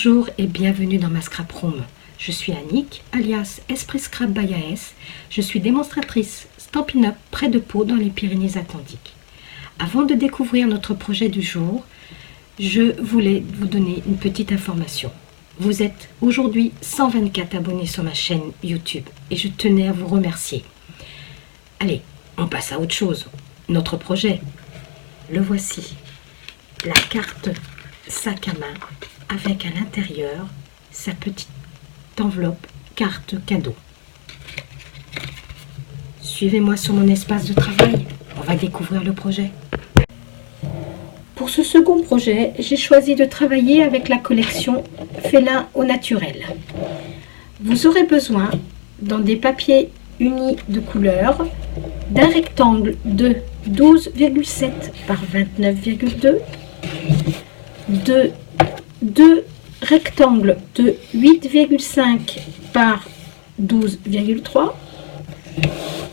Bonjour et bienvenue dans ma Scrap Room. Je suis Annick, alias Esprit Scrap by AS. Je suis démonstratrice Stampin' Up près de Pau dans les Pyrénées-Atlantiques. Avant de découvrir notre projet du jour, je voulais vous donner une petite information. Vous êtes aujourd'hui 124 abonnés sur ma chaîne YouTube et je tenais à vous remercier. Allez, on passe à autre chose. Notre projet, le voici. La carte sac à main avec à l'intérieur sa petite enveloppe carte cadeau. Suivez-moi sur mon espace de travail, on va découvrir le projet. Pour ce second projet, j'ai choisi de travailler avec la collection Félin au naturel. Vous aurez besoin, dans des papiers unis de couleur, d'un rectangle de 12,7 par 29,2, de deux rectangles de 8,5 par 12,3,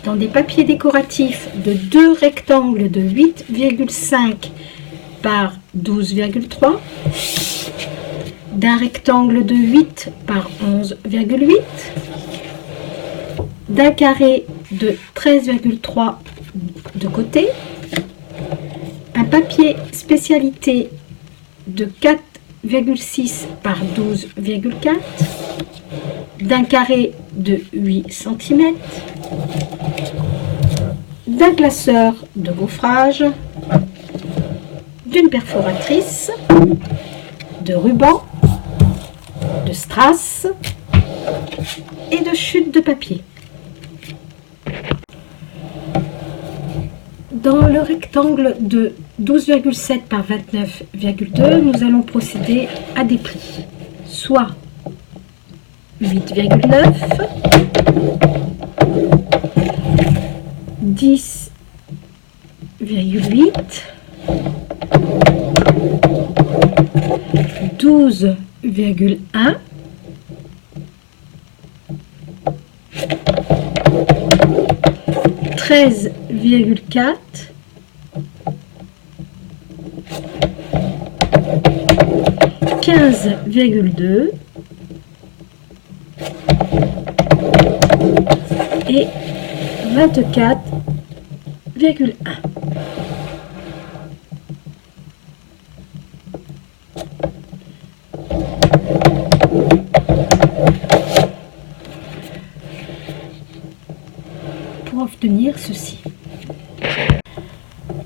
dans des papiers décoratifs de deux rectangles de 8,5 par 12,3, d'un rectangle de 8 par 11,8, d'un carré de 13,3 de côté, un papier spécialité de 4,6 par 12,4, d'un carré de 8 cm, d'un classeur de gaufrage, d'une perforatrice, de ruban, de strass et de chute de papier. Dans le rectangle de 12,7 par 29,2, nous allons procéder à des plis, soit 8,9, 10,8, 12,1, 13,4, 15,2 et 24,1. Pour obtenir ceci,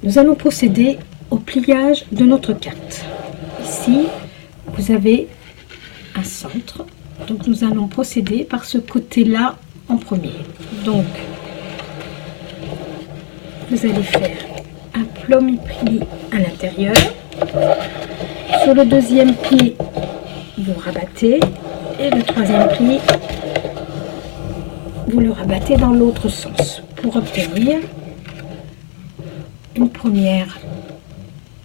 nous allons procéder au pliage de notre carte. Ici, vous avez un centre, donc nous allons procéder par ce côté-là en premier. Donc, vous allez faire un premier pli à l'intérieur. Sur le deuxième pli, vous rabattez et le troisième pli, vous le rabattez dans l'autre sens pour obtenir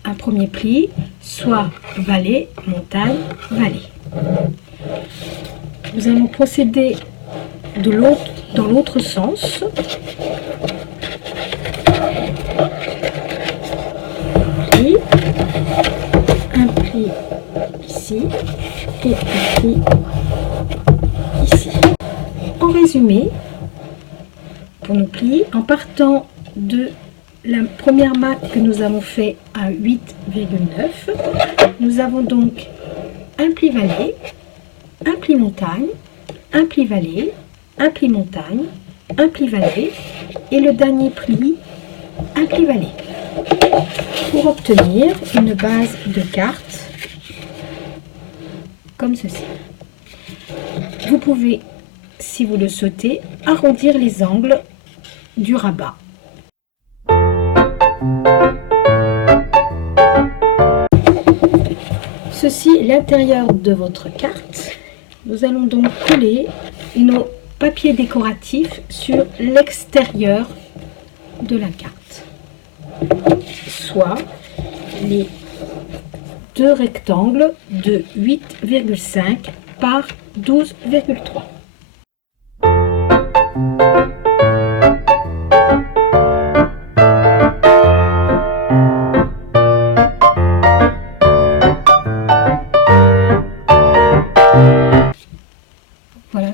un premier pli, soit vallée, montagne, vallée. Nous allons procéder dans l'autre sens. Un pli ici et un pli ici. En résumé, pour nos plis, en partant de la première marque que nous avons fait à 8,9, nous avons donc un pli vallée, un pli montagne, un pli vallée, un pli montagne, un pli vallée et le dernier pli, un pli vallée, pour obtenir une base de carte comme ceci. Vous pouvez, si vous le souhaitez, arrondir les angles du rabat. Ceci est l'intérieur de votre carte. Nous allons donc coller nos papiers décoratifs sur l'extérieur de la carte, soit les deux rectangles de 8,5 par 12,3.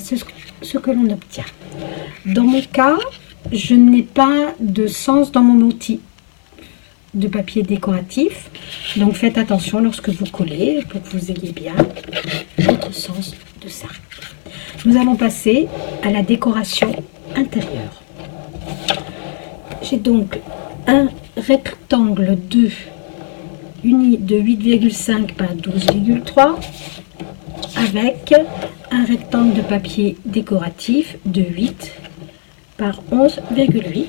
ce que l'on obtient. Dans mon cas, je n'ai pas de sens dans mon outil de papier décoratif, donc faites attention lorsque vous collez pour que vous ayez bien votre sens de cercle. Nous allons passer à la décoration intérieure. J'ai donc un rectangle uni de 8,5 par 12,3 avec un rectangle de papier décoratif de 8 par 11,8.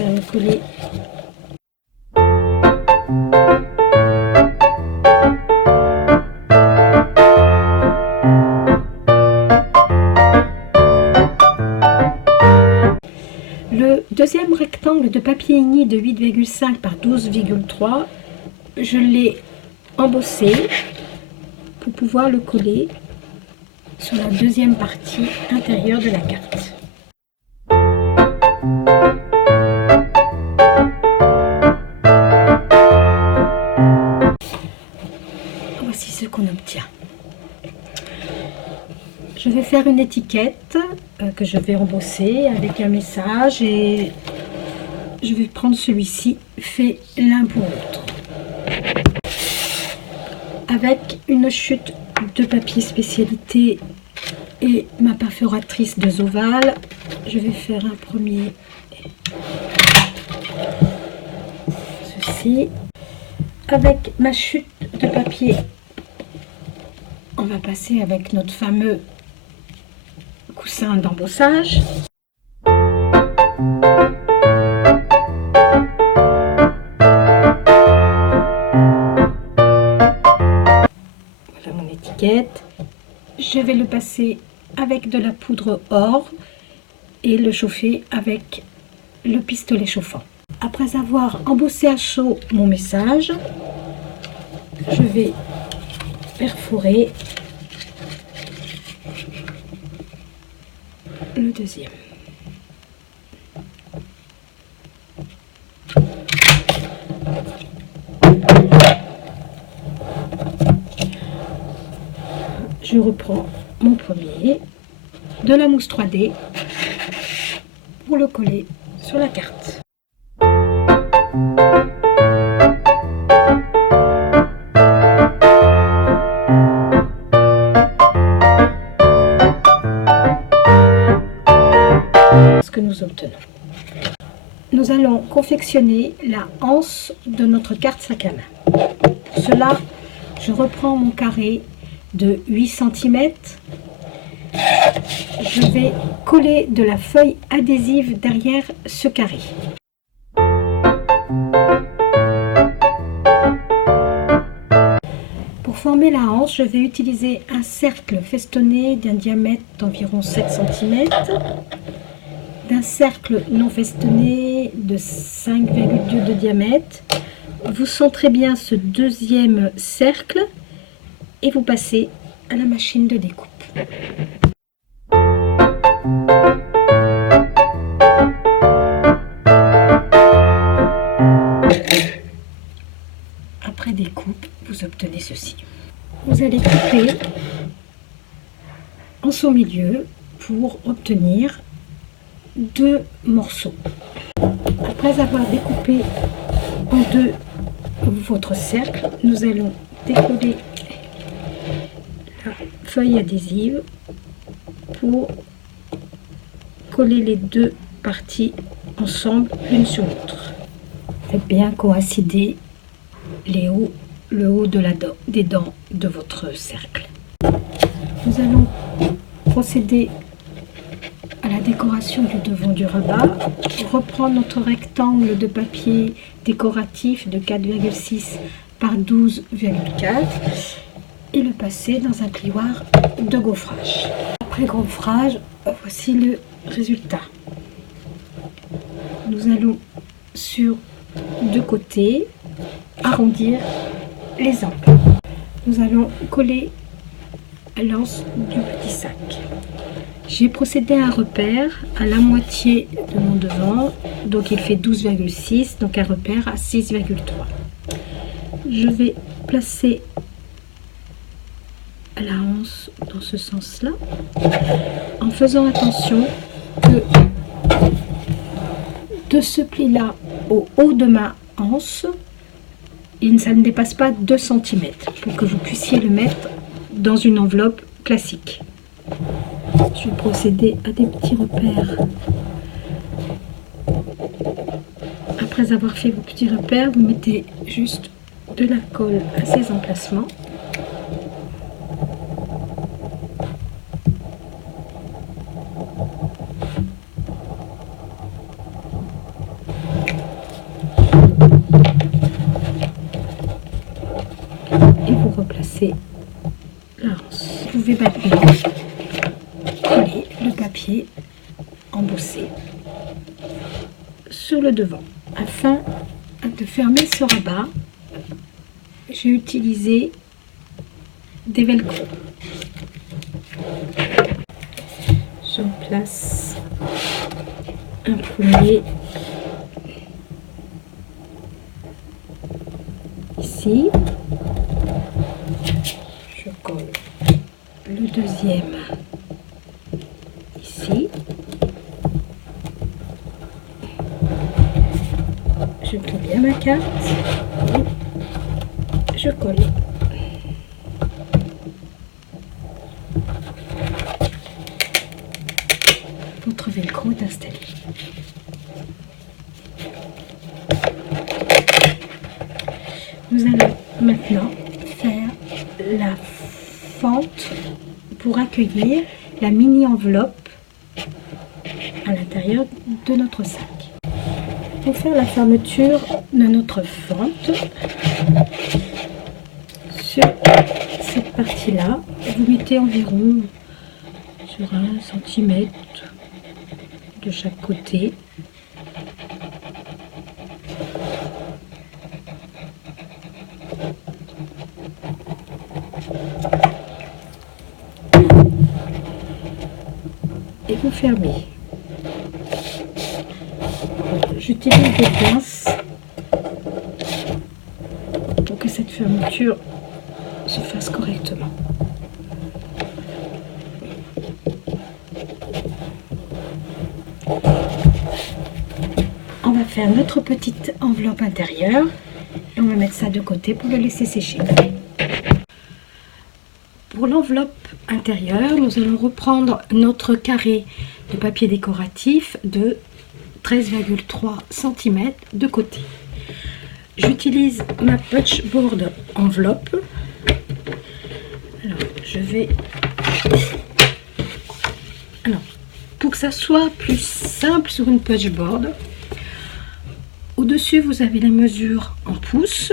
Nous allons coller le deuxième rectangle de papier uni de 8,5 par 12,3. Je l'ai embossé pour pouvoir le coller sur la deuxième partie intérieure de la carte. Voici ce qu'on obtient. Je vais faire une étiquette que je vais embosser avec un message et je vais prendre celui-ci, fait l'un pour l'autre. Avec une chute de papier spécialité et ma perforatrice de Zoval, je vais faire un premier, ceci. Avec ma chute de papier, on va passer avec notre fameux coussin d'embossage. Voilà mon étiquette. Je vais le passer avec de la poudre or et le chauffer avec le pistolet chauffant. Après avoir embossé à chaud mon message, je vais perforer le deuxième. Je reprends mon premier, de la mousse 3D pour le coller sur la carte. Ce que nous obtenons. Nous allons confectionner la anse de notre carte sac à main. Pour cela, je reprends mon carré de 8 cm. Je vais coller de la feuille adhésive derrière ce carré. Pour former la hanche, je vais utiliser un cercle festonné d'un diamètre d'environ 7 cm, d'un cercle non festonné de 5,2 de diamètre. Vous centrez bien ce deuxième cercle et vous passez à la machine de découpe. Après découpe, vous obtenez ceci. Vous allez couper en son milieu pour obtenir 2 morceaux. Après avoir découpé en deux votre cercle, nous allons décoller la feuille adhésive pour coller les deux parties ensemble l'une sur l'autre. Faites bien coïncider le haut des dents de votre cercle. Nous allons procéder à la décoration du devant du rabat. Reprendre notre rectangle de papier décoratif de 4,6 par 12,4 et le passer dans un plioir de gaufrage. Après gaufrage, voici le résultat. Nous allons sur deux côtés arrondir les angles. Nous allons coller à l'anse du petit sac. J'ai procédé à un repère à la moitié de mon devant, donc il fait 12,6, donc un repère à 6,3. Je vais placer à la anse dans ce sens-là, en faisant attention que de ce pli-là au haut de ma anse, ça ne dépasse pas 2 cm pour que vous puissiez le mettre dans une enveloppe classique. Je vais procéder à des petits repères. Après avoir fait vos petits repères, vous mettez juste de la colle à ces emplacements. Et vous replacez la anse. Vous pouvez maintenant coller le papier embossé sur le devant. Afin de fermer ce rabat, j'ai utilisé des velcro. Je place un premier ici. Je colle le deuxième ici. Je prends bien ma carte et je colle. Votre velcro est installé. Nous allons maintenant faire la fente pour accueillir la mini enveloppe à l'intérieur de notre sac. Pour faire la fermeture de notre fente, sur cette partie-là, vous mettez environ sur 1 cm de chaque côté. Et vous fermez. J'utilise des pinces pour que cette fermeture se fasse correctement. On va faire notre petite enveloppe intérieure et on va mettre ça de côté pour le laisser sécher. Pour l'enveloppe intérieure, nous allons reprendre notre carré de papier décoratif de 13,3 cm de côté. J'utilise ma Punchboard enveloppe. Alors, je vais... Alors, pour que ça soit plus simple sur une Punchboard, au-dessus, vous avez les mesures en pouces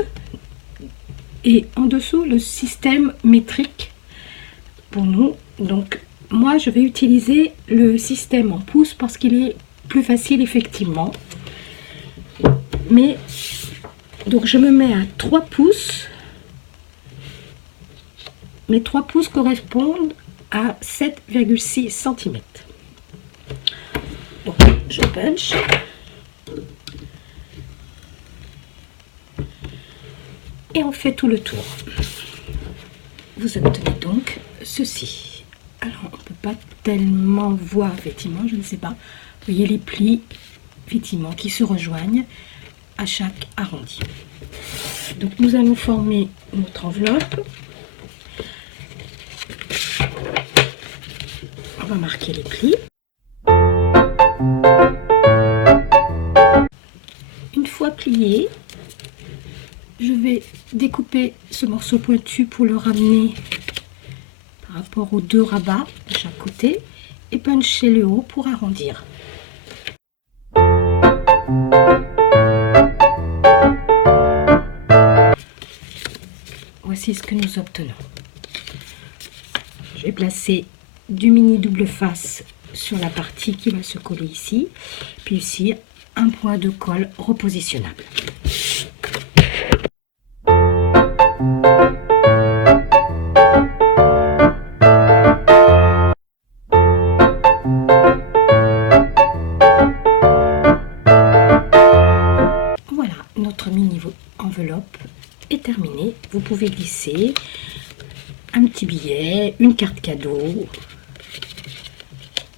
et en dessous, le système métrique pour nous. Donc, moi, je vais utiliser le système en pouces parce qu'il est plus facile, effectivement. Mais, donc, je me mets à 3 pouces. Mes 3 pouces correspondent à 7,6 cm. Donc, je punch. Et on fait tout le tour. Vous obtenez donc ceci. Alors, on ne peut pas tellement voir, effectivement, je ne sais pas. Vous voyez les plis, effectivement, qui se rejoignent à chaque arrondi. Donc, nous allons former notre enveloppe. On va marquer les plis. Une fois plié, je vais découper ce morceau pointu pour le ramener par rapport aux 2 rabats de chaque côté et puncher le haut pour arrondir. Voici ce que nous obtenons. Je vais placer du mini double face sur la partie qui va se coller ici, puis ici un point de colle repositionnable. Voilà, notre mini enveloppe est terminée. Vous pouvez glisser un petit billet, une carte cadeau,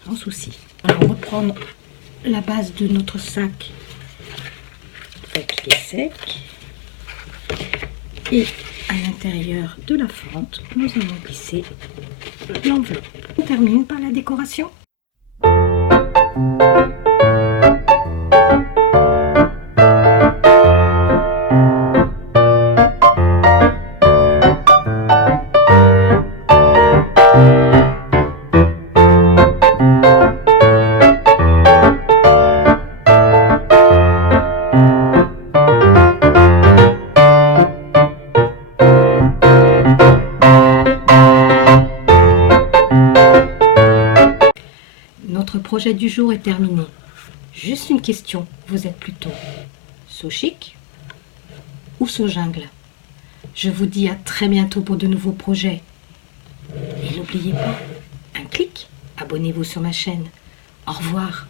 sans souci. On va reprendre la base de notre sac qui est sec. Et à l'intérieur de la fente, nous allons glisser l'enveloppe. On termine par la décoration. Notre projet du jour est terminé. Juste une question, vous êtes plutôt So Chic ou So Jungle? Je vous dis à très bientôt pour de nouveaux projets. Et n'oubliez pas, un clic, abonnez-vous sur ma chaîne. Au revoir.